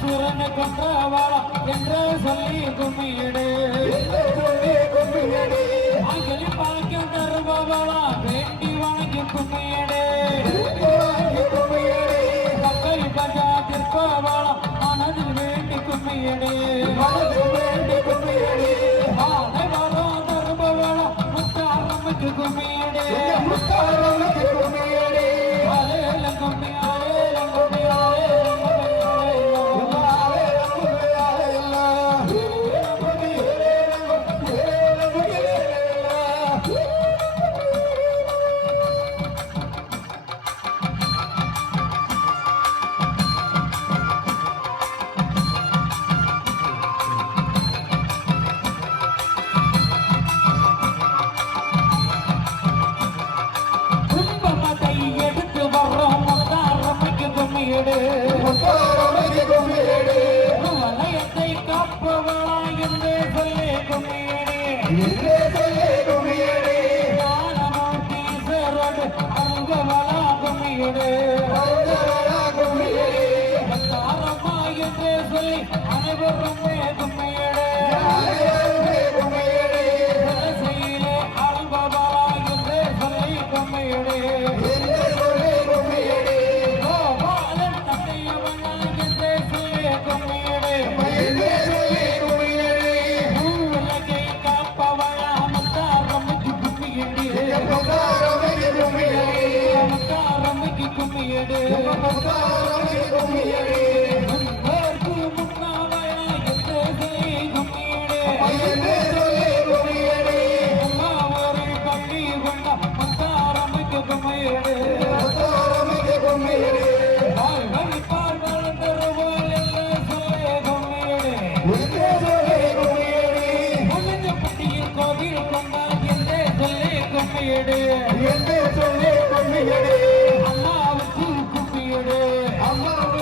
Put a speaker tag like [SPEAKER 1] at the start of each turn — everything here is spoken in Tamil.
[SPEAKER 1] சூரனை கொன்றவாளா என்று சொல்லி கும்மியிடு அங்கலி பாக்கியம் தருபவளா வேண்டி வணங்கி கும்மியிடு. கக்கரி பஞ்சா திருப்பவாளா வலயத்தை காப்பவளா என்று சொல்லி கும்மியிடு சேரோடு அருகவளா கும்மியிடு என்று சொல்லி கும்மியிடு முன்னோர்க்கு முன்னாவளா என்று சொல்லி கும்மியிடு அம்மா ஒரு பள்ளி கொண்ட முத்தாரம்மைக்கு
[SPEAKER 2] yürü. Allah